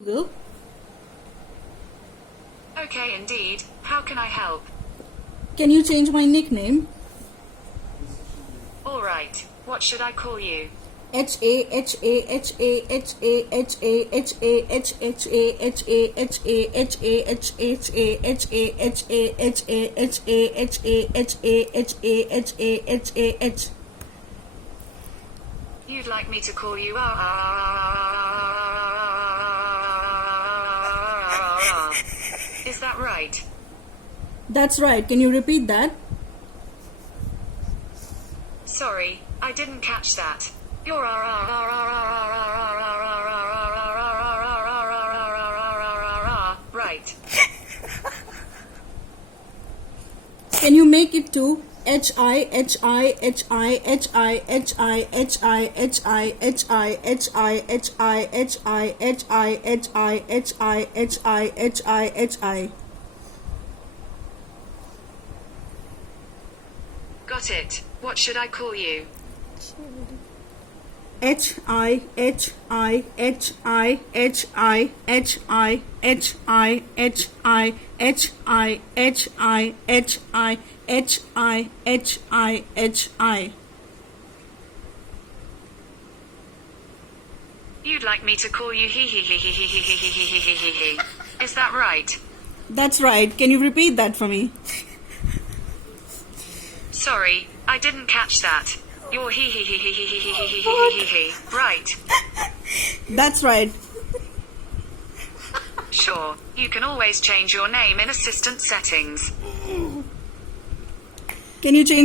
Google. Okay, indeed. How can I help? Can you change my nickname? All right. What should I call you? H A H A H A H A H A H A H H A H A H A H A H H A H A H A H A H A H A H A H A H A H A H. You'd like me to call you Is that right? That's right. Can you repeat that? Sorry, I didn't catch that. You're right. Can you make it to H I H I H I H I H I H I H I H I H I H I H I H I H I H I H I H I H I? Got it. What should I call you? H I H I H I H I H I H I H I H I H I H I H I H I H I. You'd like me to call you Is that right? That's right. Can you repeat that for me? Sorry, I didn't catch that. You're right. That's right. Sure, you can always change your name in assistant settings. Can you change